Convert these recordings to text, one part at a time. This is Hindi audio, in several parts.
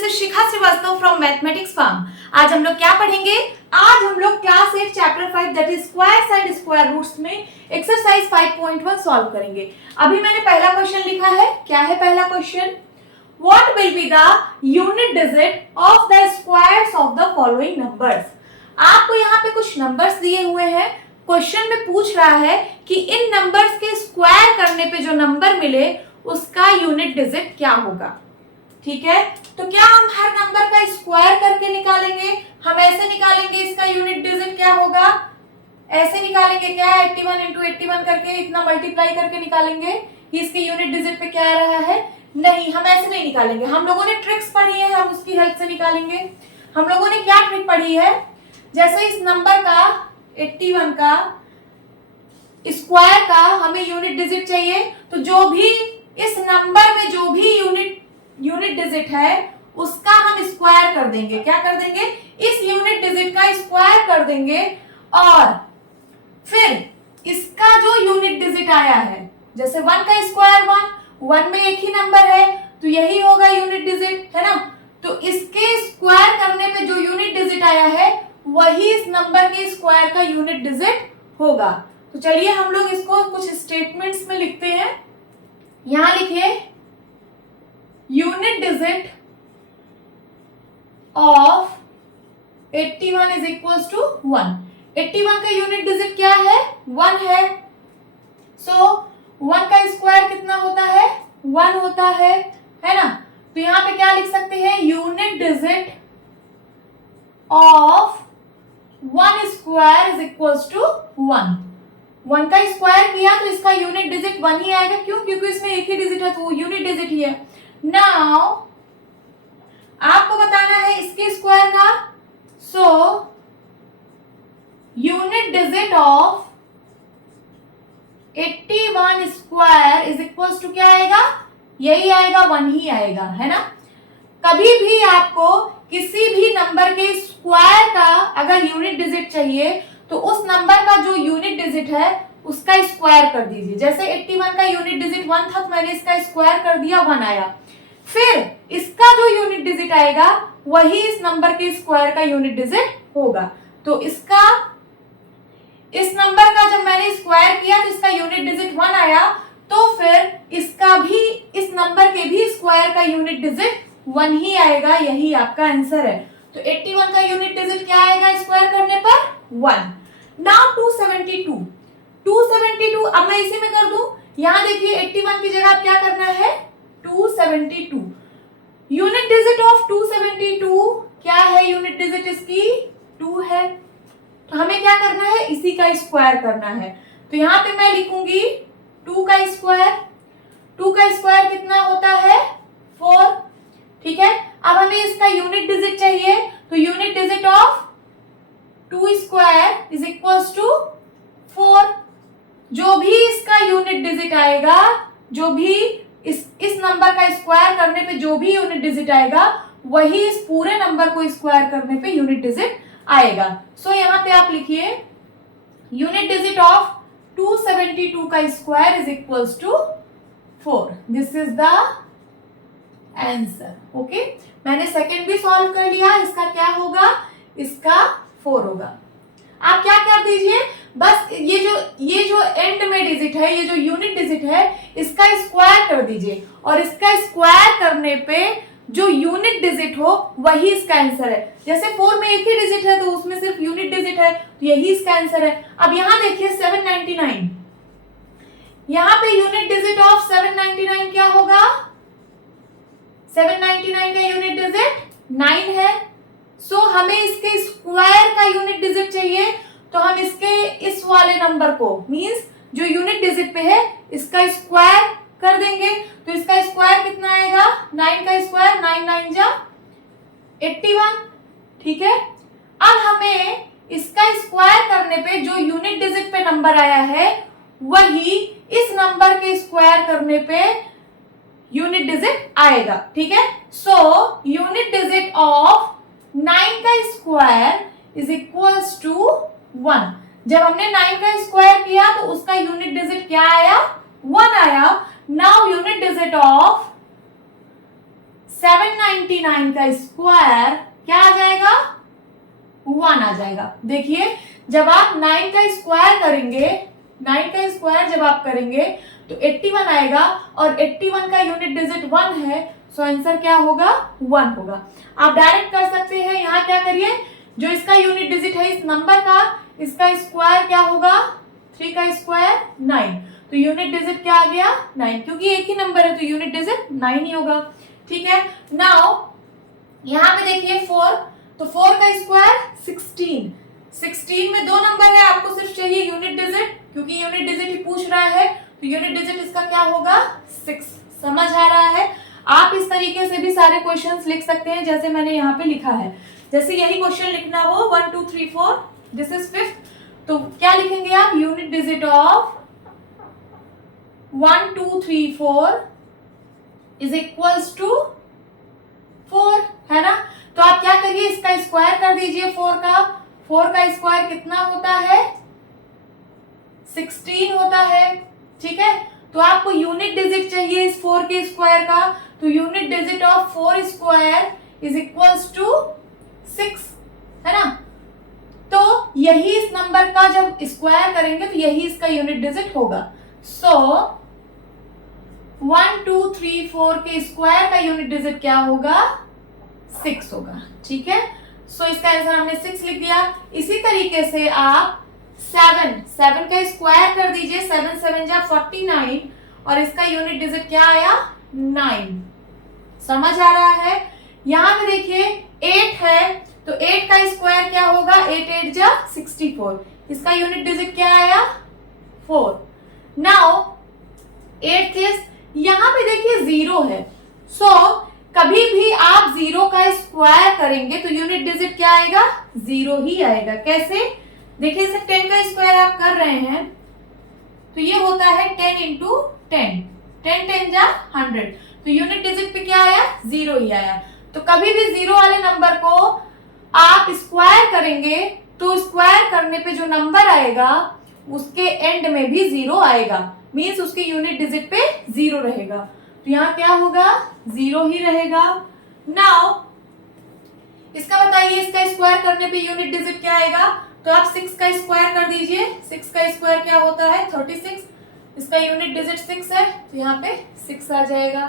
This is Shikha Srivastava from mathematics farm. आज हम लोग क्या पढ़ेंगे? आज हम लोग class 8 chapter 5 that is squares and square roots में एक्सरसाइज 5.1 सॉल्व करेंगे। अभी मैंने पहला क्वेश्चन लिखा है। क्या है पहला question? What will be the unit digit of the squares of the following numbers. आपको यहाँ पे कुछ नंबर्स दिए हुए हैं। क्वेश्चन में पूछ रहा है कि इन नंबर्स के स्क्वायर करने पे जो नंबर मिले उसका यूनिट डिजिट क्या होगा। ठीक है, तो क्या हम हर नंबर का स्क्वायर करके निकालेंगे? हम ऐसे निकालेंगे इसका यूनिट डिजिट क्या होगा, ऐसे निकालेंगे क्या? 81 इंटू 81 करके इतना मल्टीप्लाई करके निकालेंगे कि इसके यूनिट डिजिट पे क्या आ रहा है? नहीं, हम ऐसे नहीं निकालेंगे। हम लोगों ने ट्रिक्स पढ़ी है, हम उसकी हेल्प से निकालेंगे। हम लोगों ने क्या ट्रिक पढ़ी है? जैसे इस नंबर का 81 का स्क्वायर का हमें यूनिट डिजिट चाहिए, तो जो भी इस नंबर में जो भी यूनिट डिजिट है उसका हम स्क्वायर कर देंगे। क्या कर देंगे? इस यूनिट डिजिट का स्क्वायर कर देंगे और फिर इसका जो यूनिट डिजिट आया है, जैसे 1 का स्क्वायर 1 में एक ही नंबर है तो यही होगा यूनिट डिजिट, है ना। तो इसके स्क्वायर करने पे जो यूनिट डिजिट आया है वही इस नंबर के स्क्वायर का यूनिट डिजिट होगा। तो चलिए हम लोग इसको कुछ स्टेटमेंट्स में लिखते हैं। यहां लिखिए unit digit of 81 is equals to 1। 81 का यूनिट डिजिट क्या है? 1 है। सो 1 का स्क्वायर कितना होता है? 1 होता है ना। तो यहां पे क्या लिख सकते हैं? Unit digit of 1 square is equals to 1। 1 का स्क्वायर किया तो इसका यूनिट डिजिट 1 ही आएगा। क्यों? क्योंकि इसमें एक ही डिजिट है तो वो यूनिट डिजिट ही है। नाउ आपको बताना है इसके स्क्वायर का। So unit digit of 81 square is equals to क्या आएगा? यही आएगा, 1 ही आएगा, है ना। कभी भी आपको किसी भी नंबर के स्क्वायर का अगर यूनिट डिजिट चाहिए तो उस नंबर का जो यूनिट डिजिट है उसका स्क्वायर कर दीजिए। जैसे 81 का यूनिट डिजिट 1 था तो मैंने इसका स्क्वायर कर दिया, 1 आया। फिर इसका जो यूनिट डिजिट आएगा वही इस नंबर के स्क्वायर का यूनिट डिजिट होगा। तो इस नंबर का जब मैंने स्क्वायर किया तो इसका यूनिट डिजिट 1 आया, तो फिर इसका भी इस नंबर के भी स्क्वायर का यूनिट डिजिट 1 ही आएगा। यही आपका आंसर है। तो 81 का यूनिट डिजिट क्या आएगा स्क्वायर करने पर? 1। नाउ 272 अब मैं इसी में कर दूं। यहां देखिए 81 की जगह आप क्या करना है? 272। यूनिट डिजिट ऑफ 272 क्या है? यूनिट डिजिट इसकी 2 है। तो हमें क्या करना है? इसी का स्क्वायर करना है। तो यहां पे मैं लिखूंगी 2 का स्क्वायर। 2 का स्क्वायर कितना होता है? 4। ठीक है, अब हमें इसका यूनिट डिजिट चाहिए, तो unit digit of 2 square is equals to 4। जो भी इसका यूनिट डिजिट आएगा, जो भी इस नंबर का स्क्वायर करने पे जो भी यूनिट डिजिट आएगा वही इस पूरे नंबर को स्क्वायर करने पे यूनिट डिजिट आएगा। सो यहाँ पे आप लिखिए यूनिट डिजिट ऑफ 272 का square is equals to 4। This is the answer. Okay, मैंने सेकंड भी सॉल्व कर लिया। इसका क्या होगा? इसका 4 होगा। आप क्या कर दीजिए, बस ये जो एंड में डिजिट है, ये जो यूनिट डिजिट है, इसका स्क्वायर कर दीजिए और इसका स्क्वायर करने पे जो यूनिट डिजिट हो वही इसका आंसर है। जैसे 4 में एक ही डिजिट है तो उसमें सिर्फ यूनिट डिजिट है, तो यही इसका आंसर है। अब यहां देखिए 799, यहां पे यूनिट डिजिट ऑफ 799 क्या होगा? 799 का यूनिट डिजिट 9 है। सो हमें इसके स्क्वायर का यूनिट डिजिट चाहिए, तो हम इसके इस वाले नंबर को मींस जो यूनिट डिजिट पे है इसका स्क्वायर कर देंगे। तो इसका स्क्वायर कितना आएगा? 9 का स्क्वायर 9 9 जा 81। ठीक है, अब हमें इसका स्क्वायर करने पे जो यूनिट डिजिट पे नंबर आया है वही इस नंबर के स्क्वायर करने पे यूनिट डिजिट आएगा। ठीक है, सो यूनिट डिजिट ऑफ 9 का स्क्वायर इज इक्वल्स टू 1। जब हमने 9 का स्क्वायर किया तो उसका यूनिट डिजिट क्या आया? 1 आया। नाउ यूनिट डिजिट ऑफ 799 का स्क्वायर क्या आ जाएगा? 1 आ जाएगा। देखिए जब आप 9 का स्क्वायर करेंगे, 9 का स्क्वायर जब आप करेंगे तो 81 आएगा और 81 का यूनिट डिजिट 1 है, सो आंसर क्या होगा? 1 होगा। आप डायरेक्ट कर सकते हैं, यहाँ क्या करिए, जो इसका यूनिट डिजिट है इस नंबर का, इसका स्क्वायर क्या होगा? 3 का स्क्वायर 9, तो यूनिट डिजिट क्या आ गया? 9, क्योंकि एक ही नंबर है तो यूनिट डिजिट 9 ही होगा। ठीक है, नाउ यहाँ पे देखिए 4, तो 4 का स्क्वायर 16, 16 में 2 नंबर है, आपको सिर्फ चाहिए यूनिट डिजिट, क्योंकि यूनिट डिजिट ही पूछ रहा है, तो यूनिट डिजिट इसका क्या होगा? 6। समझ आ रहा है? आप इस तरीके से भी सारे क्वेश्चंस लिख सकते हैं जैसे मैंने यहाँ पे लिखा है। जैसे यही क्वेश्चन लिखना हो 1 2 3 4, दिस इज 5th, तो क्या लिखेंगे आप? Unit digit of 1 2 3 4 is equals to 4, है ना? तो आप क्या करिए, इसका स्क्वायर कर दीजिए 4 का। 4 का स्क्वायर कितना होता है? 16 होता है। ठीक है, तो आपको यूनिट डिजिट चाहिए इस 4 के स्क्वायर का, तो unit digit of 4 square is equals to 6, है ना? तो यही इस नंबर का जब स्क्वायर करेंगे तो यही इसका यूनिट डिजिट होगा। सो 1 2 3 4 के स्क्वायर का यूनिट डिजिट क्या होगा? 6 होगा। ठीक है, सो इसका आंसर हमने 6 लिख दिया। इसी तरीके से आप 7 का स्क्वायर कर दीजिए, 7 7 जा 49 और इसका यूनिट डिजिट क्या आया? 9। समझ आ रहा है? यहां पे देखिए 8 है, तो 8 का स्क्वायर क्या होगा? 8 8 जा 64, इसका यूनिट डिजिट क्या आया? 4। नाउ 8 केस, यहां पे देखिए 0 है, सो कभी भी आप 0 का स्क्वायर करेंगे तो यूनिट डिजिट क्या आएगा? 0 ही आएगा। कैसे? देखिए इसे 10 का स्क्वायर आप कर रहे हैं तो ये होता है 10 इंटू 10, 10 10 जा 100, तो यूनिट डिजिट पे क्या आया? 0 ही आया। तो कभी भी 0 वाले नंबर को आप स्क्वायर करेंगे तो स्क्वायर करने पे जो नंबर आएगा उसके एंड में भी 0 आएगा, मीन्स उसके यूनिट डिजिट पे 0 रहेगा। तो यहाँ क्या होगा? 0 ही रहेगा। नाउ इसका बताइए, इसका स्क्वायर करने पे यूनिट डिजिट क्या आएगा? तो आप 6 का स्क्वायर कर दीजिए, 6 का स्क्वायर क्या होता है? 36, इसका यूनिट डिजिट 6 है, तो यहाँ पे 6 आ जाएगा।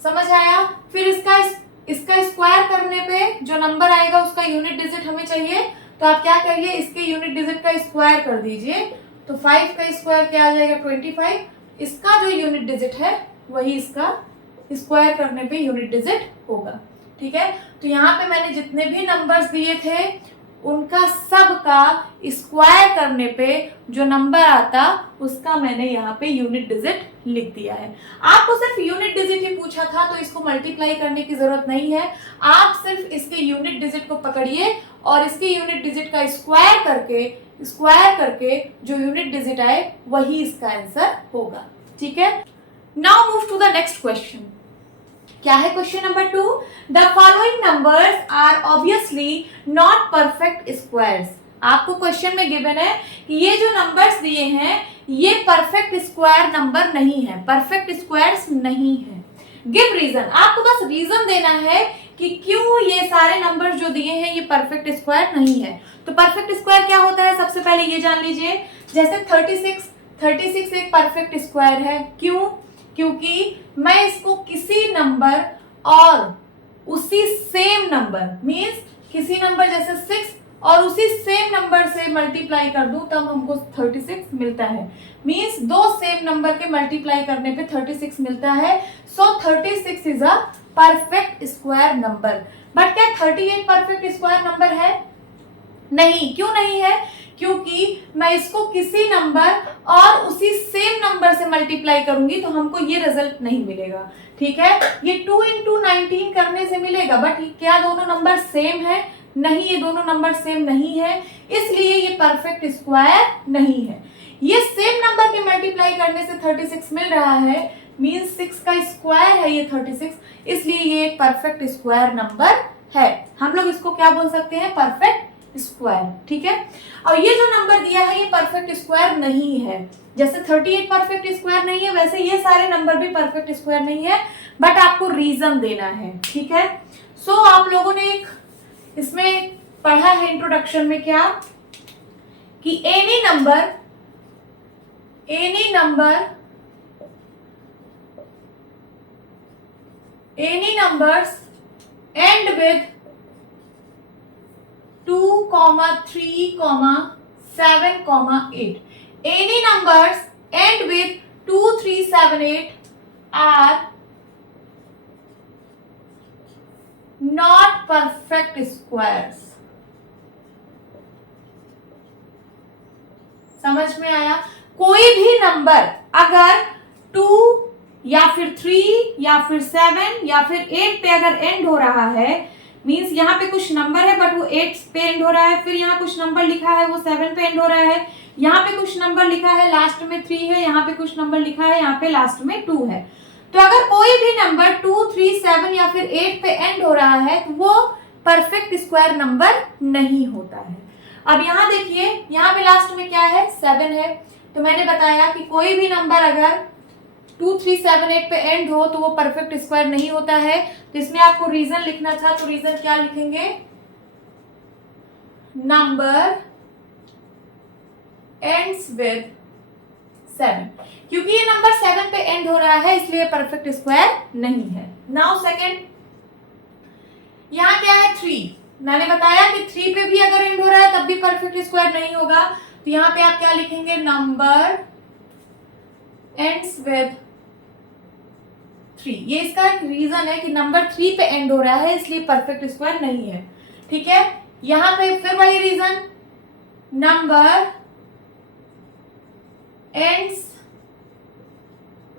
समझ आया? फिर इसका स्क्वायर करने पे जो नंबर आएगा उसका यूनिट डिजिट हमें चाहिए, तो आप क्या करिए, इसके यूनिट डिजिट का स्क्वायर कर दीजिए, तो 5 का स्क्वायर क्या आ जाएगा? 25, इसका जो यूनिट डिजिट है वही इसका स्क्वायर करने पे यूनिट डिजिट होगा। ठीक है, तो यहाँ पे मैंने जितने भी नंबर्स दिए थे उनका सब का स्क्वायर करने पे जो नंबर आता उसका मैंने यहाँ पे यूनिट डिजिट लिख दिया है। आपको सिर्फ यूनिट डिजिट ही पूछा था तो इसको मल्टीप्लाई करने की जरूरत नहीं है, आप सिर्फ इसके यूनिट डिजिट को पकड़िए और इसके यूनिट डिजिट का स्क्वायर करके जो यूनिट डिजिट आए वही इसका आंसर होगा। ठीक है, now move to the next question. क्या है question number 2? The following numbers are obviously not perfect squares. आपको क्वेश्चन में गिवन है कि ये जो नंबर्स दिए हैं ये परफेक्ट स्क्वायर नंबर नहीं है, परफेक्ट स्क्वायर्स नहीं है। गिव रीजन, आपको बस रीजन देना है कि क्यों ये सारे नंबर्स जो दिए हैं ये परफेक्ट स्क्वायर नहीं है। तो परफेक्ट स्क्वायर क्या होता है सबसे पहले ये जान लीजिए। जैसे 36 एक परफेक्ट स्क्वायर है। क्यों? क्योंकि मैं इसको किसी नंबर और उसी सेम नंबर, मीन्स किसी नंबर जैसे 6 और उसी सेम नंबर से मल्टीप्लाई कर दूं तब हमको 36 मिलता है। मीन्स दो सेम नंबर के मल्टीप्लाई करने पे 36 मिलता है। सो 36 is a perfect square number. But क्या 38 परफेक्ट स्क्वायर नंबर है? नहीं। क्यों नहीं है? क्योंकि मैं इसको किसी नंबर और उसी सेम नंबर से मल्टीप्लाई करूंगी तो हमको ये रिजल्ट नहीं मिलेगा। ठीक है, ये 2 into 19 करने से मिलेगा, बट क्या दोनों नंबर सेम है? नहीं, ये दोनों नंबर सेम नहीं है, इसलिए ये परफेक्ट स्क्वायर नहीं है। ये सेम नंबर के मल्टीप्लाई करने से 36 मिल रहा है, मीन्स 6 का स्क्वायर है ये 36, इसलिए ये एक परफेक्ट स्क्वायर नंबर है। हम लोग इसको क्या बोल सकते हैं? परफेक्ट स्क्वायर, ठीक है। और ये जो नंबर दिया है ये परफेक्ट स्क्वायर नहीं है, जैसे 38 परफेक्ट स्क्वायर नहीं है वैसे ये सारे नंबर भी परफेक्ट स्क्वायर नहीं है, बट आपको रीजन देना है, ठीक है। सो आप लोगों ने एक इसमें पढ़ा है इंट्रोडक्शन में क्या, कि any number numbers end with 2, 3, 7, 8. Any numbers end with 2, 3, 7, 8 are not perfect squares. समझ में आया? कोई भी नंबर अगर 2 या फिर 3 या फिर 7 या फिर 8 पे अगर एंड हो रहा है, मींस यहाँ पे कुछ नंबर है बट वो 8 पे एंड हो रहा है, फिर यहाँ कुछ नंबर लिखा है वो 7 पे एंड हो रहा है, यहाँ पे कुछ नंबर लिखा है लास्ट में 3 है, यहाँ पे कुछ नंबर लिखा है यहाँ पे लास्ट में 2 है, तो अगर कोई भी नंबर 2, 3, 7 या फिर 8 पे एंड हो रहा है तो वो परफेक्ट स्क्वायर नंबर नहीं होता है। अब यहाँ देखिए, यहाँ पे लास्ट में क्या है, 7 है, तो मैंने बताया कि कोई भी नंबर अगर 2, 3, 7, 8 पे एंड हो तो वो परफेक्ट स्क्वायर नहीं होता है। तो इसमें आपको रीजन लिखना था, तो रीजन क्या लिखेंगे, नंबर एंड्स विद 7, क्योंकि ये नंबर 7 पे एंड हो रहा है इसलिए परफेक्ट स्क्वायर नहीं है। नाउ सेकंड, यहाँ क्या है 3, मैंने बताया कि 3 पे भी अगर एंड हो रहा है तब भी परफेक्ट स्क्वायर नहीं होगा, तो यहाँ पे आप क्या लिखेंगे, नंबर एंड्स विद 3। ये इसका रीजन है कि नंबर 3 पे एंड हो रहा है इसलिए परफेक्ट स्क्वायर नहीं है, ठीक है। यहाँ पे फिर वही रीजन, नंबर एंड्स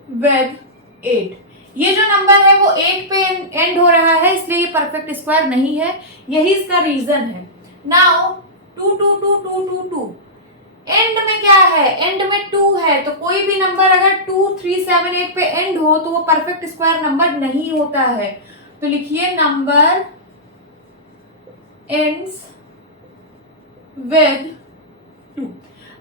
विद 8। ये जो नंबर है वो 8 पे एंड हो रहा है इसलिए ये परफेक्ट स्क्वायर नहीं है, यही इसका रीजन है। नाउ 2, 2, 2, 2, 2, 2, एंड में क्या है, एंड में 2 है, तो कोई भी नंबर अगर 2, 3, 7, 8 पे एंड हो तो वो परफेक्ट स्क्वायर नंबर नहीं होता है। तो लिखिए नंबर एंड्स विद 2।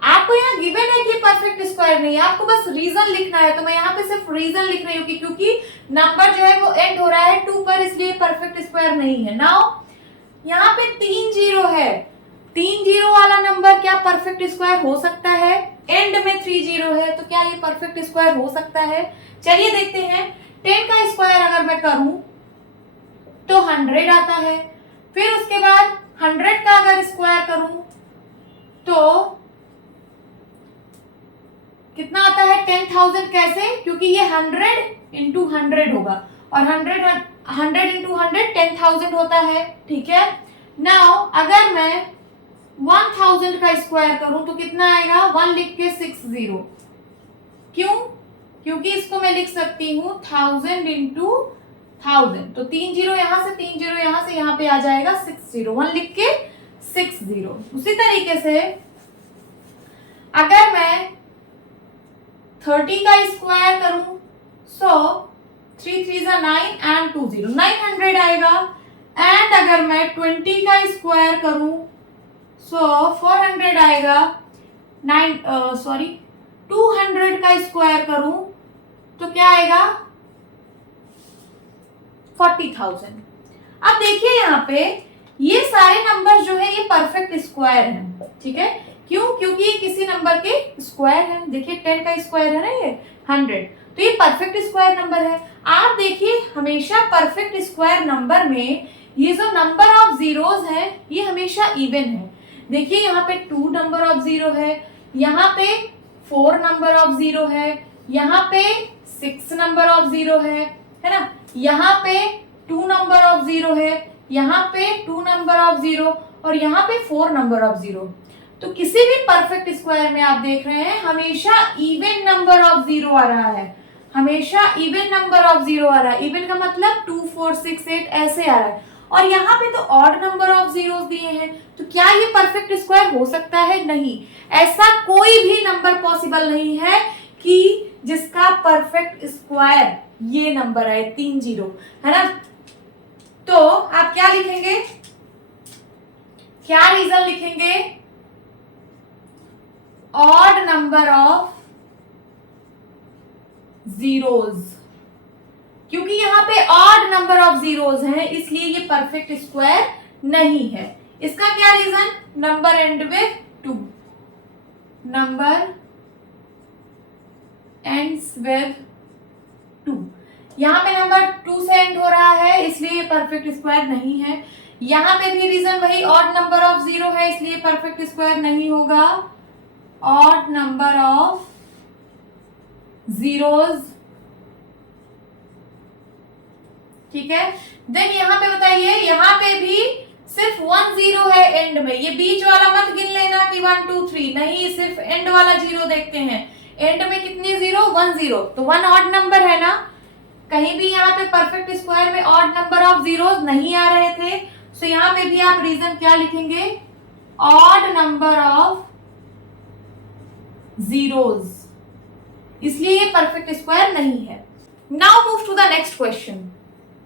आपको यहाँ गिवन है कि परफेक्ट स्क्वायर नहीं है, आपको बस रीजन लिखना है, तो मैं यहाँ पे सिर्फ रीजन लिख रही हूँ कि क्योंकि नंबर जो है वो एंड हो रहा है 2 पर इसलिए परफेक्ट स्क्वायर नहीं है। नाउ यहाँ पे 3 0 है, 3 0 वाला नंबर क्या परफेक्ट स्क्वायर हो सकता है, एंड में 3 0 है तो क्या ये परफेक्ट स्क्वायर हो सकता है? चलिए देखते हैं। 10 का स्क्वायर अगर मैं करूं तो 100 आता है, फिर उसके बाद 100 का अगर स्क्वायर करूं तो कितना आता है, 10,000। कैसे? क्योंकि ये 100 इंटू 100 होगा और 100 इंटू 100 10,000 होता है, ठीक है। नाउ अगर मैं 1000 का स्क्वायर करूं तो कितना आएगा, 1 लिख के 6 0। क्यों? क्योंकि इसको मैं लिख सकती हूँ 1000 इंटू 1000, तो 3 0 यहां से 3 0 यहां से, यहां पे आ जाएगा 6 0, 1 लिख के 6 0। उसी तरीके से अगर मैं 30 का स्क्वायर करूं सो 3 3 9 एंड 2 0, 900 आएगा। एंड अगर मैं 20 का स्क्वायर करूं सो 400 आएगा। 200 का स्क्वायर करूं तो क्या आएगा, 40,000। अब देखिए यहाँ पे ये सारे नंबर जो है ये परफेक्ट स्क्वायर हैं, ठीक है। क्यों? क्योंकि ये किसी नंबर के स्क्वायर है। देखिए 10 का स्क्वायर है ना ये 100, तो ये परफेक्ट स्क्वायर नंबर है। आप देखिए हमेशा परफेक्ट स्क्वायर नंबर में ये जो नंबर ऑफ जीरोस है ये हमेशा इवन है। देखिए यहाँ पे 2 नंबर ऑफ जीरो है, यहाँ पे 4 नंबर ऑफ जीरो है, यहाँ पे 6 नंबर ऑफ जीरो है ना, यहाँ पे 2 नंबर ऑफ जीरो है, यहाँ पे 2 नंबर ऑफ जीरो और यहाँ पे 4 नंबर ऑफ जीरो। तो किसी भी परफेक्ट स्क्वायर में आप देख रहे हैं हमेशा इवन नंबर ऑफ जीरो आ रहा है, हमेशा इवन नंबर ऑफ जीरो आ रहा है। इवन का मतलब 2 4 6 8 ऐसे आ रहा है, और यहाँ पे तो ऑड नंबर ऑफ जीरोस दिए हैं, तो क्या ये परफेक्ट स्क्वायर हो सकता है? नहीं, ऐसा कोई भी नंबर पॉसिबल नहीं है कि जिसका परफेक्ट स्क्वायर ये नंबर है 3 0, है ना। तो आप क्या लिखेंगे, क्या रीजन लिखेंगे? ऑड नंबर ऑफ जीरोज, क्योंकि यहाँ पे ऑड नंबर ऑफ जीरोज हैं इसलिए ये परफेक्ट स्क्वायर नहीं है। इसका क्या reason? Number end with 2, number ends with 2। यहाँ पे नंबर 2 से एंड हो रहा है इसलिए ये परफेक्ट स्क्वायर नहीं है। यहाँ पे भी रीजन वही, ऑड नंबर ऑफ 0 है इसलिए परफेक्ट स्क्वायर नहीं होगा। ऑड नंबर ऑफ जीरोज, ठीक है। देन यहाँ पे बताइए, यहाँ पे भी सिर्फ 1 0 है एंड में, ये बीच वाला मत गिन लेना कि 1 2 3, नहीं, सिर्फ एंड वाला 0 देखते हैं। एंड में कितनी 0? 1 0, तो 1 ऑड नंबर है ना। कहीं भी यहाँ पे परफेक्ट स्क्वायर में ऑड नंबर ऑफ जीरोज नहीं आ रहे थे, तो यहाँ पे भी आप रीजन क्या लिखेंगे? ऑड नंबर ऑफ जीरोज, इसलिए ये परफेक्ट स्क्वायर नहीं है। Now move to the next question.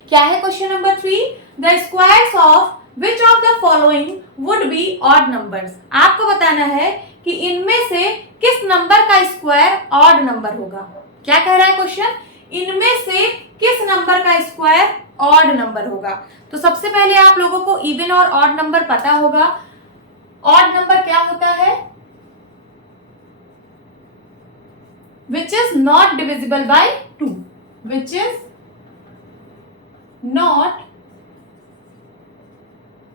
क्या है question number 3? The squares of which of the following would be odd numbers. आपको बताना है कि इनमें से किस नंबर का स्क्वायर ऑड नंबर होगा। क्या कह रहा है क्वेश्चन? इनमें से किस नंबर का स्क्वायर ऑड नंबर होगा। तो सबसे पहले आप लोगों को इवन और ऑड नंबर पता होगा। ऑड नंबर क्या होता है? which is not divisible by 2, which is not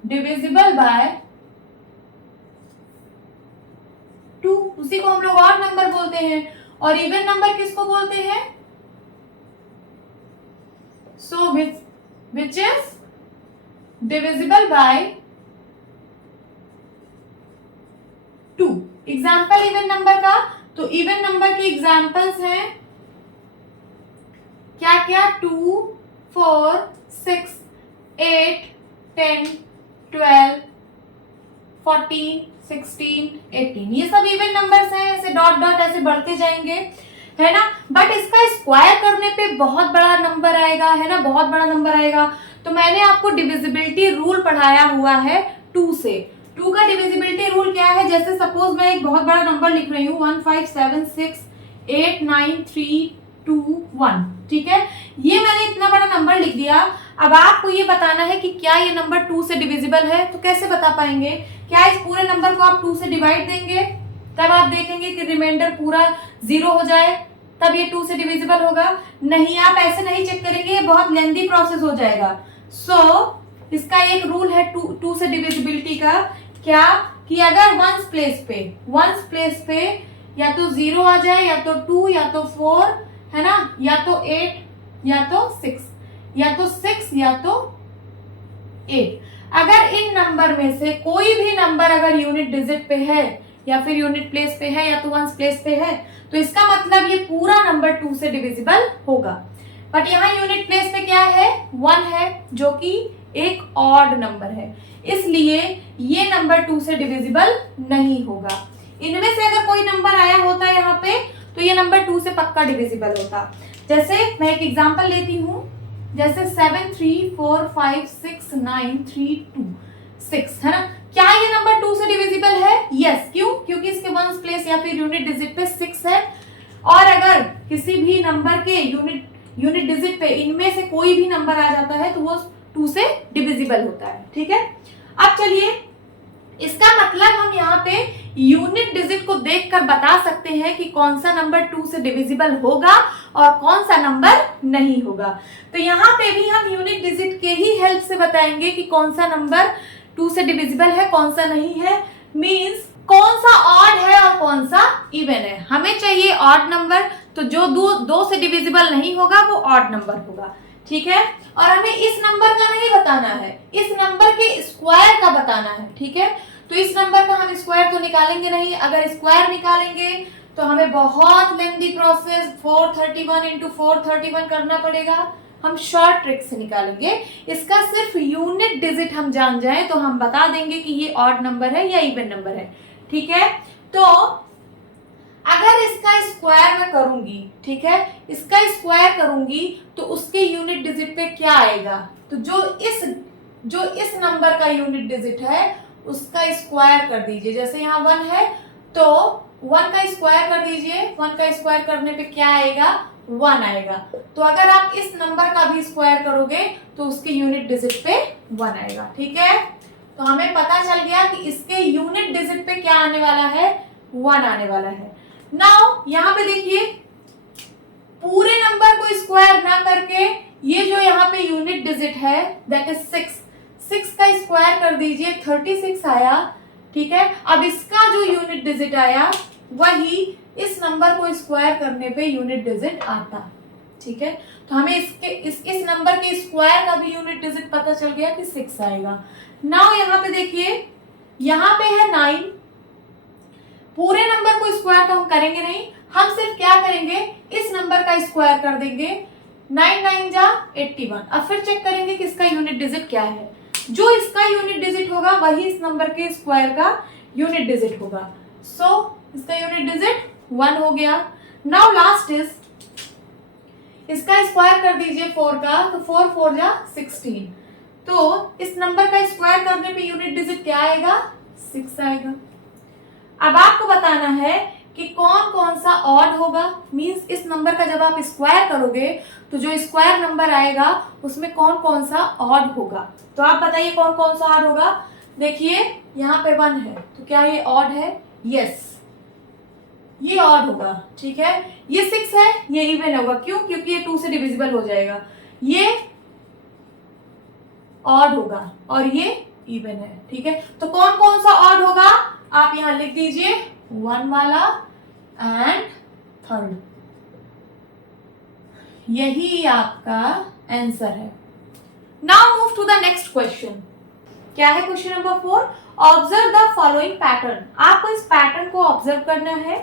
divisible by 2, उसी को हम लोग ऑड नंबर बोलते हैं। और इवन नंबर किसको बोलते हैं? so which is divisible by 2। Example even number का, तो इवन नंबर के एग्जाम्पल्स हैं क्या क्या? 2 4 6 8 10 12 14 16 18, ये सब इवन नंबर्स हैं। ऐसे डॉट डॉट ऐसे बढ़ते जाएंगे, है ना। बट इसका स्क्वायर करने पे बहुत बड़ा नंबर आएगा, है ना, बहुत बड़ा नंबर आएगा। तो मैंने आपको डिविजिबिलिटी रूल पढ़ाया हुआ है 2 से। 2 का डिविजिबिलिटी रूल क्या है? जैसे सपोज मैं एक बहुत बड़ा नंबर लिख रही हूँ 1 5 7 6 8 9 3 2 1, ठीक है। ये मैंने इतना बड़ा नंबर लिख दिया। अब आपको ये बताना है कि क्या ये नंबर 2 से डिविजिबल है। तो कैसे बता पाएंगे? क्या इस पूरे नंबर को आप 2 से डिवाइड देंगे, तब आप देखेंगे कि रिमाइंडर पूरा 0 हो जाए, तब ये 2 से डिविजिबल होगा? नहीं, आप ऐसे नहीं चेक करेंगे, ये बहुत लेंथी प्रोसेस हो जाएगा। इसका एक रूल है 2 से डिविजिबिलिटी का, क्या कि अगर वंस प्लेस पे या तो 0 आ जाए, या तो 2, या तो 4, है ना, या तो 8, या तो 6, या तो 6, या तो 8। अगर इन नंबर में से कोई भी नंबर अगर यूनिट डिजिट पे है, या फिर यूनिट प्लेस पे है, या तो वंस प्लेस पे है, तो इसका मतलब ये पूरा नंबर 2 से डिविजिबल होगा। बट यहाँ यूनिट प्लेस पे क्या है? 1 है, जो कि एक ऑड नंबर है, इसलिए ये नंबर 2 से डिविजिबल नहीं होगा। इनमें से अगर कोई नंबर आया होता है यहाँ पे, तो ये नंबर 2 से पक्का डिविजिबल होता। जैसे मैं एक एग्जांपल लेती हूँ, जैसे 7 3 4 5 6 9 3 2 6, है ना। क्या ये नंबर 2 से डिविजिबल है? यस। क्यों? क्योंकि इसके वंस प्लेस या फिर यूनिट डिजिट पे 6 है। और अगर किसी भी नंबर के यूनिट डिजिट पे इनमें से कोई भी नंबर आ जाता है तो वो 2 से डिविजिबल होता है, ठीक है। अब चलिए, इसका मतलब हम यहाँ पे यूनिट डिजिट को देखकर बता सकते हैं कि कौन सा नंबर 2 से डिविजिबल होगा और कौन सा नंबर नहीं होगा। तो यहाँ पे भी हम यूनिट डिजिट के ही हेल्प से बताएंगे कि कौन सा नंबर 2 से डिविजिबल है, कौन सा नहीं है। मींस कौन सा ऑड है और कौन सा इवन है। हमें चाहिए ऑड नंबर, तो जो 2 से डिविजिबल नहीं होगा वो ऑड नंबर होगा, ठीक है। और हमें इस नंबर का नहीं बताना है, इस नंबर के स्क्वायर का बताना है, ठीक है। तो इस नंबर का हम स्क्वायर तो निकालेंगे नहीं। अगर स्क्वायर निकालेंगे तो हमें बहुत लेंथी प्रोसेस 431 इंटू 431 करना पड़ेगा। हम शॉर्ट ट्रिक से निकालेंगे। इसका सिर्फ यूनिट डिजिट हम जान जाएं तो हम बता देंगे कि ये ऑड नंबर है या इवन नंबर है, ठीक है। तो अगर इसका स्क्वायर मैं करूंगी, ठीक है, इसका स्क्वायर करूंगी तो उसके यूनिट डिजिट पे क्या आएगा? तो जो इस नंबर का यूनिट डिजिट है उसका स्क्वायर कर दीजिए। जैसे यहाँ 1 है तो 1 का स्क्वायर कर दीजिए, 1 का स्क्वायर करने पे क्या आएगा, 1 आएगा। तो अगर आप इस नंबर का भी स्क्वायर करोगे तो उसके यूनिट डिजिट पे 1 आएगा। ठीक है, तो हमें पता चल गया कि इसके यूनिट डिजिट पे क्या आने वाला है, 1 आने वाला है। नाउ यहाँ पे देखिए, पूरे नंबर को स्क्वायर ना करके ये जो यहाँ पे यूनिट डिजिट है दैट इज 6 का स्क्वायर कर दीजिए, 36 आया। ठीक है, अब इसका जो यूनिट डिजिट आया वही इस नंबर को स्क्वायर करने पे यूनिट डिजिट आता। ठीक है, तो हमें इस नंबर के स्क्वायर का भी यूनिट डिजिट पता चल गया कि 6 आएगा। नाउ यहाँ पे देखिए, यहाँ पे है 9, पूरे नंबर को स्क्वायर तो हम करेंगे नहीं, हम सिर्फ क्या करेंगे, इस नंबर का स्क्वायर कर देंगे। 9 9 जा 81। अब फिर चेक करेंगे कि इसका यूनिट डिजिट क्या है। जो इसका यूनिट डिजिट होगा वही इस नंबर के स्क्वायर का यूनिट डिजिट होगा। सो इसका यूनिट डिजिट 1 हो गया। नाउ लास्ट इज, इसका स्क्वायर कर दीजिए 4 का, तो 4 4 जा 16। तो इस नंबर का स्क्वायर करने पे यूनिट डिजिट क्या आएगा, 6 आएगा। अब आपको बताना है कि कौन कौन सा ऑड होगा, मींस इस नंबर का जब आप स्क्वायर करोगे तो जो स्क्वायर नंबर आएगा उसमें कौन कौन सा ऑड होगा। तो आप बताइए कौन कौन सा ऑड होगा। देखिए यहाँ पे 1 है तो क्या ये ऑड है, यस ये ऑड होगा। ठीक है, ये 6 है ये इवन होगा, क्यों, क्योंकि ये 2 से डिविजिबल हो जाएगा। ये ऑड होगा और ये इवन है। ठीक है, तो कौन कौन सा ऑड होगा आप यहां लिख दीजिए, 1 वाला एंड 3rd, यही आपका आंसर है। Now move to the next question. क्या है question number 4, observe the following pattern. आपको इस पैटर्न को ऑब्जर्व करना है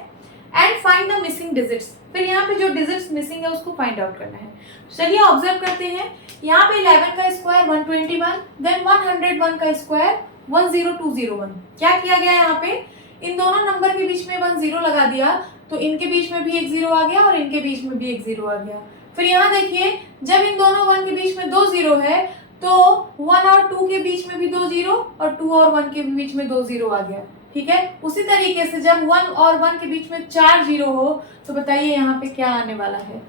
and find the missing digits. फिर यहाँ पे जो डिजिट्स मिसिंग है उसको फाइंड आउट करना है। चलिए ऑब्जर्व करते हैं। यहाँ पे 11 का स्क्वायर 121, देन 101 का स्क्वायर 10201। क्या किया गया यहाँ पे, इन दोनों नंबर के बीच में 1 0 लगा दिया, तो इनके बीच में भी एक 0 आ गया और इनके बीच में भी एक 0 आ गया। फिर यहाँ देखिए, जब इन दोनों 1 के बीच में 2 0 है तो 1 और 2 के बीच में भी 2 0 और 2 और 1 के बीच में 2 0 आ गया। ठीक है, उसी तरीके से जब 1 और 1 के बीच में 4 0 हो तो बताइए यहाँ पे क्या आने वाला है।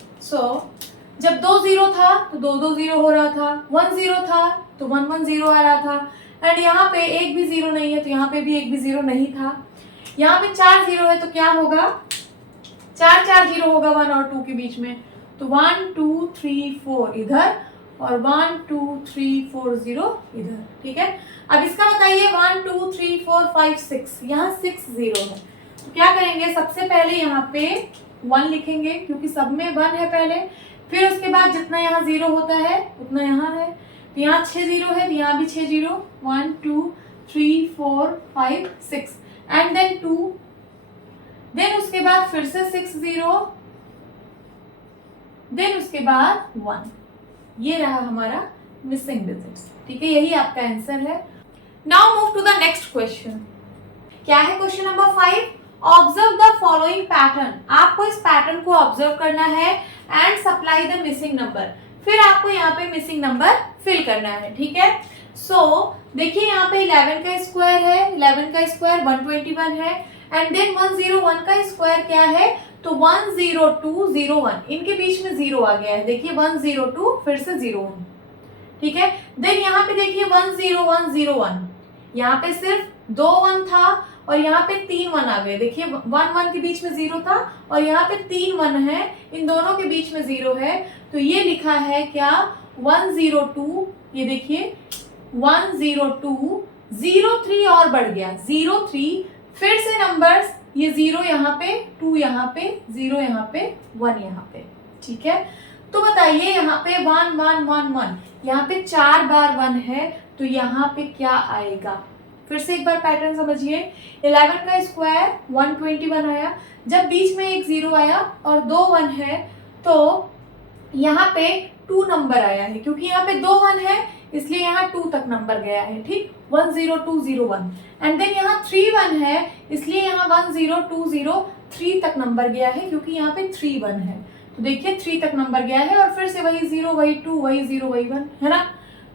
जब 2 0 था तो 2 2 0 हो रहा था, 1 0 था तो 1 1 0 आ रहा था, एंड यहाँ पे एक भी 0 नहीं है तो यहाँ पे भी एक भी 0 नहीं था। यहाँ पे 4 0 है तो क्या होगा, 4 4 0 होगा 1 और 2 के बीच में, तो 1 2 3 4 इधर और 1 2 3 4 0 इधर। ठीक है, अब इसका बताइए 1 2 3 4 5 6, यहाँ 6 0 है, तो क्या करेंगे, सबसे पहले यहाँ पे 1 लिखेंगे क्योंकि सब में 1 है पहले, फिर उसके बाद जितना यहाँ 0 होता है उतना यहाँ है, तो यहाँ 6 0 है तो यहाँ भी 6 0, 1 2 3 4 5 6 एंड देन 2, देन उसके बाद फिर से 6 0, देन उसके बाद 1। ये रहा हमारा मिसिंग डिजिट्स। ठीक है, यही आपका आंसर है। Now move to the next question. क्या है question number 5, observe the following pattern. आपको इस पैटर्न को ऑब्जर्व करना है and supply the missing number. फिर आपको यहाँ पे मिसिंग नंबर फिल करना है। ठीक है, देखिए यहाँ पे 11 का स्क्वायर है, 11 का स्क्वायर 121 है, एंड देन 101 का स्क्वायर क्या है, तो 10201, इनके बीच में 0 आ गया है। देखिए 102 फिर से 01। ठीक है, देन यहाँ पे देखिए 10101, यहाँ पे सिर्फ 2 1 था और यहाँ पे 3 1 आ गए। देखिए 1 1 के बीच में 0 था और यहाँ पे 3 1 है, इन दोनों के बीच में 0 है, तो ये लिखा है क्या, 102। ये देखिए 102 03 और बढ़ गया 03, फिर से नंबर्स, ये 0 यहाँ पे, 2 यहाँ पे, 0 यहाँ पे, 1 यहाँ पे। ठीक है, तो बताइए यहाँ पे 1 1 1 1, यहाँ पे 4 बार 1 है तो यहाँ पे क्या आएगा। फिर से एक बार पैटर्न समझिए, 11 का स्क्वायर 121 आया, जब बीच में एक 0 आया और 2 1 है तो यहाँ पे 2 नंबर आया है, क्योंकि यहाँ पे 2 1 है इसलिए यहाँ 2 तक नंबर गया है। ठीक, 10201, एंड देन यहाँ 3 1 है इसलिए यहाँ 10203 तक नंबर गया है, क्योंकि यहाँ पे 3 1 है, तो देखिए 3 तक नंबर गया है, और फिर से वही 0 वही 2 वही 0 वही 1 है ना।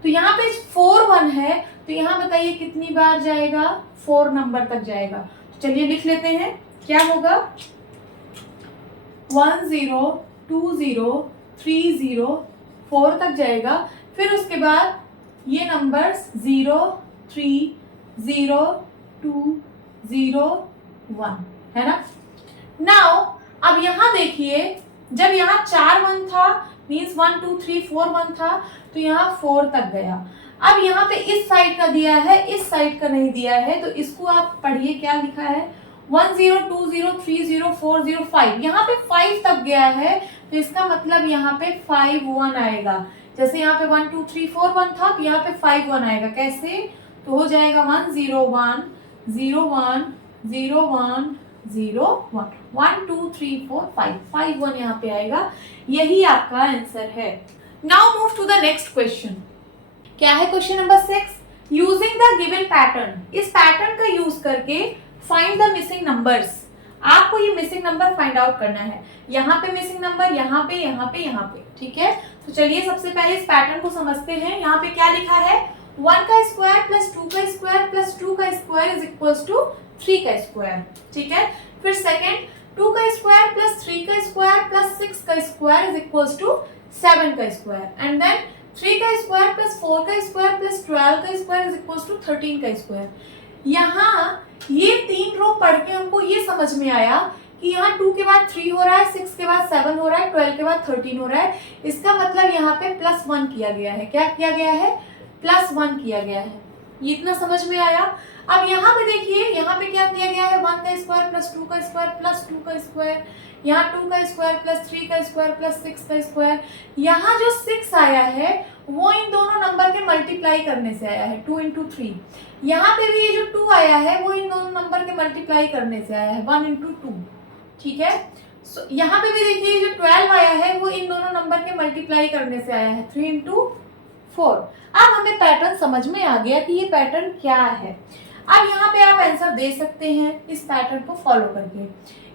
तो यहाँ पे 4 1 है तो यहाँ बताइए कितनी बार जाएगा, 4 नंबर तक जाएगा। तो चलिए लिख लेते हैं, क्या होगा 1 0 2 0 3 0 4 तक जाएगा। फिर उसके बाद ये नंबर्स 0 3 0 2 0 1 है ना। नाउ अब यहाँ देखिए, जब यहाँ 4 1 था मीन्स 1 2 3 4 1 था, तो यहाँ 4 तक गया। अब यहाँ पे इस साइड का दिया है, इस साइड का नहीं दिया है, तो इसको आप पढ़िए क्या लिखा है 1 0 2 0 3 0 4 0 5। यहाँ पे 5 तक गया है, तो इसका मतलब यहाँ पे 5 1 आएगा। जैसे यहाँ पे 1 2 3 4 1 था, तो यहाँ पे 5 1 आएगा। कैसे, तो हो जाएगा 1 0 1 0 1 0 1 0 1 1 2 3 4 5 5 1 यहाँ पे आएगा। यही आपका आंसर है। Now move to the next question. क्या है question number 6, using the given pattern. इस पैटर्न का यूज करके फाइंड द मिसिंग नंबर्स। आपको ये मिसिंग नंबर फाइंड आउट करना है। यहाँ पे मिसिंग नंबर, यहाँ पे, यहाँ पे, यहाँ पे, ठीक है। तो चलिए सबसे पहले इस पैटर्न को समझते हैं। यहाँ पे क्या लिखा है 1 का स्क्वायर प्लस 2 का स्क्वायर प्लस 2 का स्क्वायर इज इक्वल्स टू 3 का स्क्वायर, ठीक है। फिर सेकेंड 2 का स्क्वायर प्लस 3 का स्क्वायर प्लस 6 का स्क्वायर इज इक्वल्स टू 7 का स्क्वायर। एंड देन 3 का स्क्वायर प्लस 4 का स्क्वायर प्लस 12 का स्क्वायर इज इक्वल्स टू 13 का स्क्वायर। यहाँ ये 3 रो पढ़ के हमको ये समझ में आया कि यहाँ 2 के बाद 3 हो रहा है, 6 के बाद 7 हो रहा है, 12 के बाद 13 हो रहा है। इसका मतलब यहाँ पे +1 किया गया है। क्या किया गया है, +1 किया गया है। ये इतना समझ में आया। अब यहाँ पे देखिए, यहाँ पे क्या किया गया है 1 का स्क्वायर प्लस 2 का स्क्वायर प्लस 2 का स्क्वायर, यहाँ 2 का स्क्वायर प्लस 3 का स्क्वायर प्लस 6 का स्क्वायर। यहाँ जो 6 आया है वो इन दोनों नंबर के मल्टीप्लाई करने से आया है, 2 into 3। यहाँ पे भी ये जो 2 आया है वो इन दोनों नंबर के मल्टीप्लाई करने से आया है, 1 into 2, ठीक है। यहाँ पे भी देखिए जो 12 आया है वो इन दोनों नंबर के मल्टीप्लाई करने से आया है, 3 into 4। अब हमें पैटर्न समझ में आ गया कि ये पैटर्न क्या है। अब यहाँ पे आप आंसर दे सकते हैं इस पैटर्न को फॉलो करके।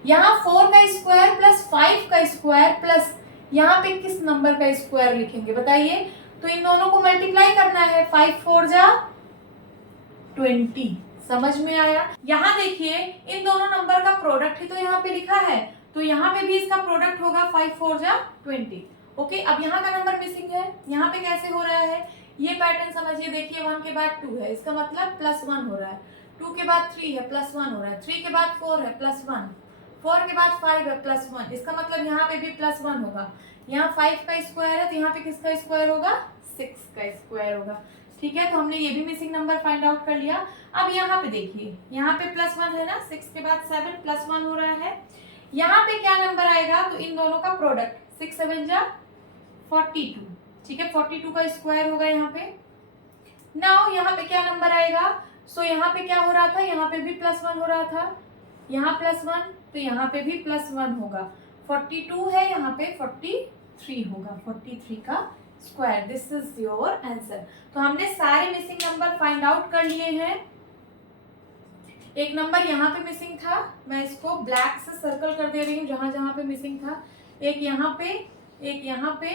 यहाँ 4 का स्क्वायर प्लस 5 का स्क्वायर प्लस यहाँ पे किस नंबर का स्क्वायर लिखेंगे बताइए। तो इन दोनों को मल्टीप्लाई करना है, 5 4 जा 20। समझ में आया। यहाँ देखिए इन दोनों नंबर का प्रोडक्ट ही तो यहाँ पे लिखा है, तो यहाँ पे भी इसका प्रोडक्ट होगा 5 4 जा 20। ओके, अब यहाँ का नंबर मिसिंग है। यहाँ पे कैसे हो रहा है ये पैटर्न समझिए। देखिए 1 के बाद 2 है, इसका मतलब +1 हो रहा है। 2 के बाद 3 है, +1 हो रहा है। 3 के बाद 4 है, +1। 4 के बाद 5 है, +1। इसका मतलब यहाँ पे भी +1 होगा। यहाँ 5 का स्क्वायर है, तो यहाँ पे किसका स्क्वायर होगा, 6 का स्क्वायर होगा, ठीक है। तो हमने ये भी मिसिंग नंबर फाइंड आउट कर लिया। अब यहाँ पे देखिए, यहाँ पे +1 है ना, 6 के बाद 7 +1 हो रहा है। यहाँ पे क्या नंबर आएगा, तो इन दोनों का प्रोडक्ट 6 7 जा 42, ठीक है। 42 का स्क्वायर होगा यहाँ पे। नाउ यहाँ पे क्या नंबर आएगा, सो यहाँ पे क्या हो रहा था, यहाँ पे भी +1 हो रहा था, यहाँ +1, तो यहाँ पे भी +1 होगा। 42 है, यहाँ पे 43 होगा, 43 का square. This is your answer. तो हमने सारे मिसिंग नंबर फाइंड आउट कर लिए हैं। एक नंबर यहाँ पे मिसिंग था, मैं इसको ब्लैक से सर्कल कर दे रही हूँ जहां जहां पे मिसिंग था। एक यहाँ पे, एक यहाँ पे,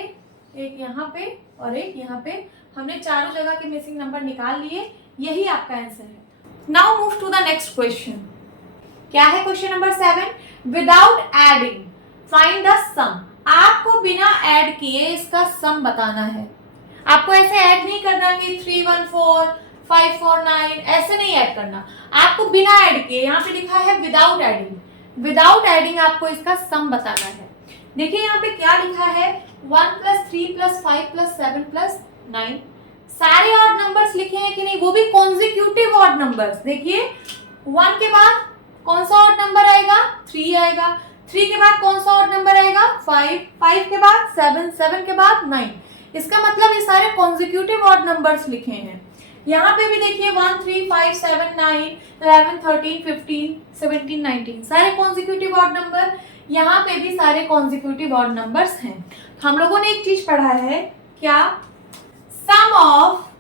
एक यहाँ पे और एक यहाँ पे। हमने चारों जगह के मिसिंग नंबर निकाल लिए। यही आपका आंसर है। Now move to the next question. क्या है question number 7, without adding find the sum. आपको बिना ऐड किए इसका सम बताना है। आपको ऐसे ऐड नहीं करना कि 3 1 4 5 4 9, ऐसे नहीं ऐड करना। आपको बिना ऐड किए, यहाँ पे लिखा है विदाउट एडिंग। विदाउट एडिंग आपको इसका सम बताना है। देखिए यहाँ पे क्या लिखा है, 1 + 3 + 5 + 7 + 9। सारे ऑड नंबर्स लिखे हैं कि नहीं, वो भी कॉन्जिक्यूटिव ऑड नंबर्स। देखिए 1 के बाद कौन सा ऑड नंबर आएगा, 3 आएगा। 3 के बाद कौन सा ऑड नंबर आएगा, 5। 5 के बाद 7, 7 के बाद 9। इसका मतलब ये सारे कॉन्जिक्यूटिव ऑड नंबर्स लिखे हैं। यहाँ पे भी देखिए 1 3 5 7 9 11 13 15 17 19, सारे कॉन्जिक्यूटिव ऑड नंबर। यहाँ पे भी सारे कॉन्जिक्यूटिव ऑड नंबर्स हैं। तो हम लोगों ने एक चीज पढ़ा है, क्या, sum of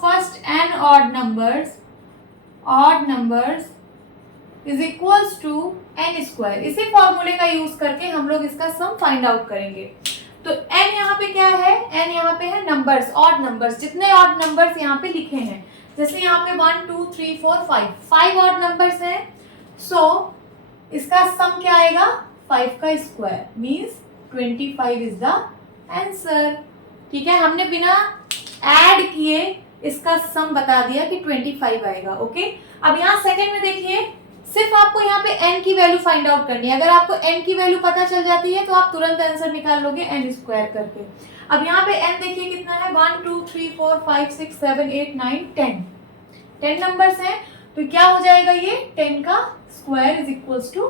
first n odd numbers is equals to n square. इसी फॉर्मूले का यूज करके हम लोग इसका सम फाइंड आउट करेंगे। तो n यहाँ पे क्या है, n यहाँ पे है नंबर्स, ऑड नंबर्स, जितने ऑड नंबर्स यहाँ पे लिखे हैं, जैसे यहाँ पे 1 2 3 4 5 ऑड नंबर्स हैं, सो इसका सम क्या आएगा, 5 का square means 25 is the answer. ठीक है, हमने बिना ऐड किए इसका सम बता दिया कि 25 आएगा। ओके, अब यहाँ सेकंड में देखिए, सिर्फ आपको यहाँ पे n की वैल्यू फाइंड आउट करनी है। अगर आपको n की वैल्यू पता चल जाती है तो आप तुरंत आंसर निकाल लोगे n स्क्वायर करके। अब यहाँ पे n देखिए कितना है, 1 2 3 4 5 6 7 8 9 10 नंबर्स हैं, तो क्या हो जाएगा ये 10 का स्क्वायर इज इक्वल्स टू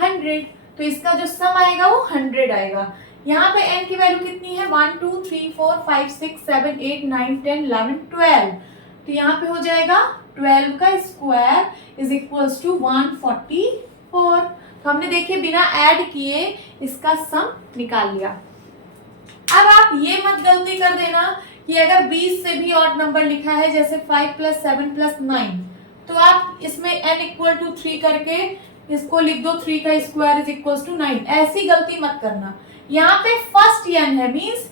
100, तो इसका जो सम आएगा वो 100 आएगा। यहाँ पे n की वैल्यू कितनी है, 1 2 3 4 5 6 7 8 9 10 11 12, तो यहाँ पे हो जाएगा 12 का स्क्वायर इज इक्वल्स टू 144। तो हमने देखिए बिना ऐड किए इसका सम निकाल लिया। अब आप ये मत गलती कर देना कि अगर 20 से भी ऑड नंबर लिखा है, जैसे 5 + 7 + 9, तो आप इसमें n = 3 करके इसको लिख दो, 3 का स्क्वायर इज इक्वल्स टू 9। ऐसी गलती मत करना। यहाँ पे फर्स्ट n है, मीन्स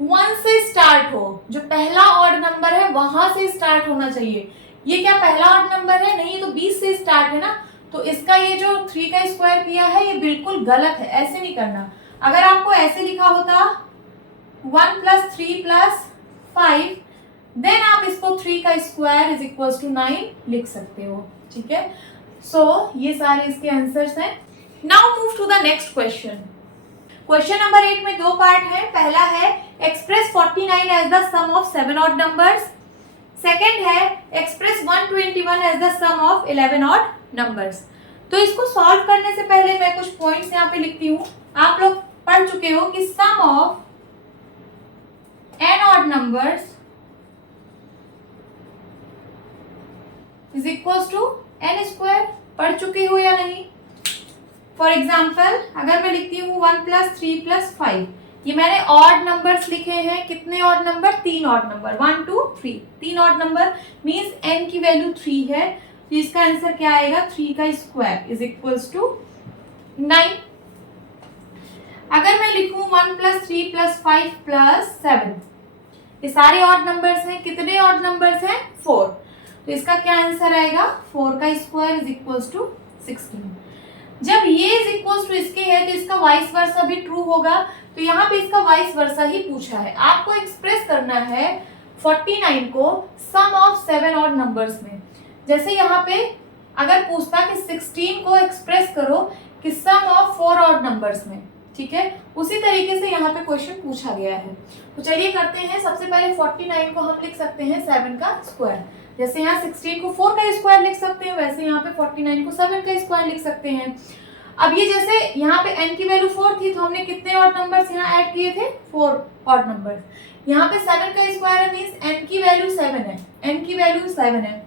1 से स्टार्ट हो, जो पहला ऑड नंबर है वहां से स्टार्ट होना चाहिए। ये क्या पहला ऑड नंबर है, नहीं, तो 20 से स्टार्ट है ना, तो इसका ये जो 3 का स्क्वायर किया है ये बिल्कुल गलत है, ऐसे नहीं करना। अगर आपको ऐसे लिखा होता 1 + 3 + 5, देन आप इसको 3 का स्क्वायर इज इक्वल्स टू 9 लिख सकते हो। ठीक है, सो ये सारे इसके आंसर्स हैं। Now move to the next question. Question number 8 में दो पार्ट है। पहला है express 49 as the sum of 7 odd numbers. Second है express 121 as the sum of 11 odd numbers. तो इसको सॉल्व करने से पहले मैं कुछ पॉइंट्स यहाँ पे लिखती हूँ। आप लोग पढ़ चुके हो कि सम of n odd numbers is equals to n square। पढ़ चुके हो या नहीं? फॉर एग्जाम्पल अगर मैं लिखती हूँ 1 + 3 + 5, ये मैंने ऑड नंबर्स लिखे हैं। कितने odd number? 3 odd number, 1 2 3, 3 odd number means n की वैल्यू 3 है, तो इसका आंसर क्या आएगा, 3 का स्क्वायर इज इक्वल्स टू 9। अगर मैं लिखूं 1 + 3 + 5 + 7, ये सारे ऑड नंबर्स हैं। कितने ऑड नंबर्स हैं? 4, तो इसका क्या आंसर आएगा, 4 का स्क्वायर इज इक्वल्स टू 16। जब ये इज इक्वल्स टू इसके है तो इसका वाइस वर्सा भी ट्रू होगा, तो यहाँ पे इसका वाइस वर्सा ही पूछा है। आपको एक्सप्रेस करना है 49 को सम ऑफ 7 ऑड नंबर्स में। जैसे यहाँ पे अगर पूछता कि 16 को एक्सप्रेस करो कि सम ऑफ 4 ऑड नंबर्स में, ठीक है, उसी तरीके से यहाँ पे क्वेश्चन पूछा गया है। तो चलिए करते हैं। सबसे पहले 49 को हम लिख सकते हैं 7 का स्क्वायर। जैसे यहाँ 16 को 4 का स्क्वायर लिख सकते हैं, वैसे यहाँ पे 49 को 7 का स्क्वायर लिख सकते हैं। अब ये जैसे यहाँ पे n की वैल्यू 4 थी, तो हमने कितने ऑड नंबर्स यहाँ ऐड किए थे, 4 ऑड नंबर्स। यहाँ पे 7 का स्क्वायर है मीन्स n की वैल्यू 7 है, n की वैल्यू 7 है,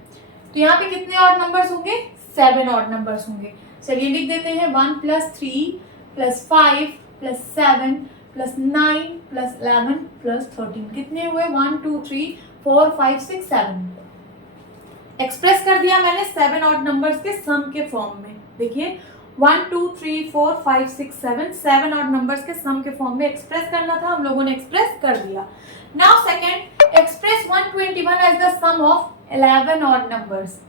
तो यहाँ पे कितने ऑड नंबर्स होंगे, 7 ऑड नंबर्स होंगे। चलिए लिख देते हैं 1 + 3 + 5 + 7 + 9 + 11 + 13, कितने हुए, 1 2 3 4 5 6 7। एक्सप्रेस कर दिया मैंने 7 ऑड नंबर्स के सम के फॉर्म में। देखिए 1 2 3 4 5 6 7 ऑड नंबर्स के सम के फॉर्म में एक्सप्रेस करना था, हम लोगों ने एक्सप्रेस कर दिया। Now second, express 121 as the sum of 11 odd numbers.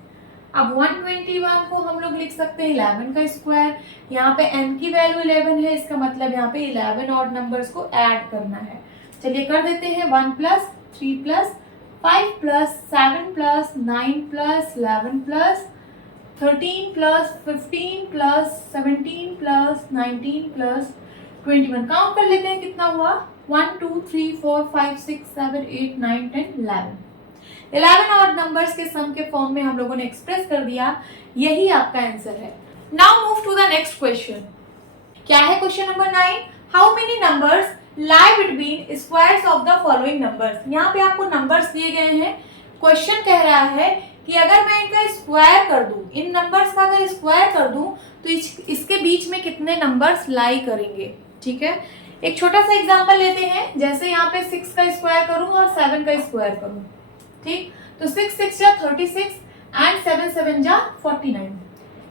अब 121 को हम लोग लिख सकते हैं 11 का स्क्वायर। यहाँ पे n की वैल्यू 11 है, इसका मतलब यहाँ पे 11 ऑड नंबर्स को ऐड करना है। चलिए कर देते हैं 1 + 3 + 5 + 7 + 9 + 11 + 13 + 15 + 17 + 19 + 21। काउंट कर लेते हैं कितना हुआ, 1 2 3 4 5 6 7 8 9 10 11 ऑड नंबर्स के सम के फॉर्म में हम लोगों ने एक्सप्रेस कर दिया। यही आपका आंसर है। Now move to the next question. क्या है question number 9? How many numbers lie between squares of the following numbers. यहाँ पे आपको नंबर्स दिए गए हैं। क्वेश्चन कह रहा है कि अगर मैं इनका स्क्वायर कर दूं, इन नंबर्स का अगर स्क्वायर कर दूं तो इसके बीच में कितने नंबर्स लाई करेंगे। ठीक है, एक छोटा सा एग्जांपल लेते हैं। जैसे यहाँ पे 6 का स्क्वायर करूं और 7 का स्क्वायर करूं, ठीक, तो 6 6 जा 36 एंड 7 7 जा 49।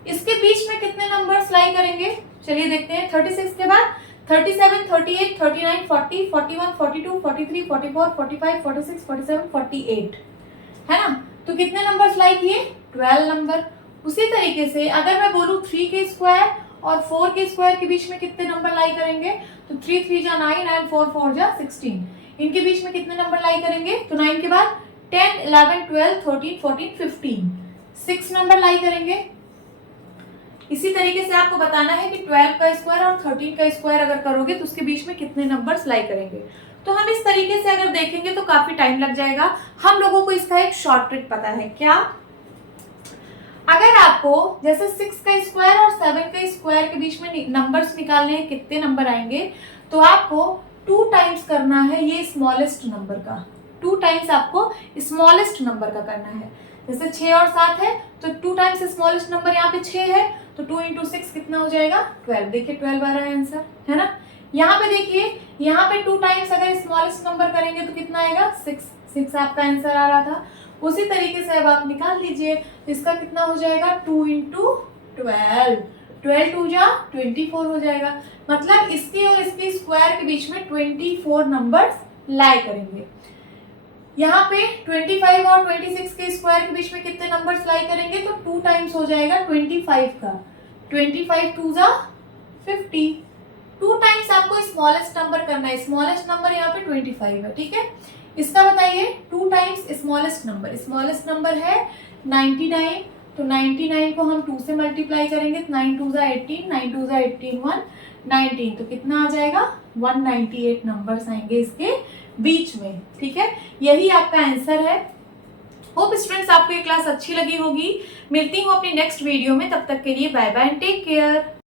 इसके बीच में कितने नंबर्स लाई करेंगे, चलिए देखते हैं। 36 के बाद 37, 38, 39, 40, 41, 42, 43, 44, 45, 46, 47, 48 है ना। तो कितने नंबर्स लाई किए? 12 नंबर। उसी तरीके से अगर मैं बोलूँ 3 के स्क्वायर और 4 के स्क्वायर के बीच में कितने नंबर लाई करेंगे? तो 3 3 जा 9 एंड 4 4 जा 16। इनके बीच में कितने नंबर लाई करेंगे? तो 9 के बाद 10, 11, 12, 13, 14, 15 6 नंबर लाई करेंगे। इसी तरीके से आपको बताना है कि 12 का स्क्वायर और 13 का स्क्वायर अगर करोगे तो उसके बीच में कितने नंबर्स लाई करेंगे। तो हम इस तरीके से अगर देखेंगे तो काफी टाइम लग जाएगा। हम लोगों को इसका एक शॉर्ट ट्रिक पता है। क्या? अगर आपको जैसे 6 का स्क्वायर और 7 का स्क्वायर के बीच में नंबर्स निकालने हैं, कितने नंबर आएंगे, तो आपको 2 टाइम्स करना है ये स्मॉलेस्ट नंबर का। 2 टाइम्स आपको स्मॉलेस्ट नंबर का करना है। जैसे 6 और 7 है तो 2 टाइम्स स्मॉलेस्ट नंबर यहाँ पे 6 है, तो 2 इंटू 6 कितना हो जाएगा? 12। देखिए 12 आ रहा है आंसर, है ना। यहाँ पे देखिए, यहाँ पे 2 टाइम्स अगर स्मॉलेस्ट नंबर करेंगे तो कितना आएगा? 6 आपका आंसर आ रहा था। उसी तरीके से अब आप निकाल लीजिए, इसका कितना हो जाएगा? 2 इंटू 12, 12 2 जा 24 हो जाएगा। मतलब इसके और इसके स्क्वायर के बीच में 24 नंबर्स लाई करेंगे। यहाँ पे 25 और 26 के स्क्वायर के बीच में कितने नंबर्स लाई करेंगे? तो 2 टाइम्स हो जाएगा 25 का। 25 2 जा 50। 2 टाइम्स आपको स्मॉलेस्ट नंबर करना है। स्मॉलेस्ट नंबर यहाँ पे 25 है, ठीक है। इसका बताइए 2 times smallest number. Smallest number है 99, तो 99 को हम 2 से मल्टीप्लाई करेंगे, 9 2 जा 18, 9 2 जा 18, 119, तो कितना आ जाएगा? 198 नंबर्स आएंगे इसके बीच में, ठीक है। यही आपका आंसर है। होप स्टूडेंट्स आपको ये क्लास अच्छी लगी होगी। मिलती हूँ अपनी नेक्स्ट वीडियो में, तब तक के लिए bye bye and take care.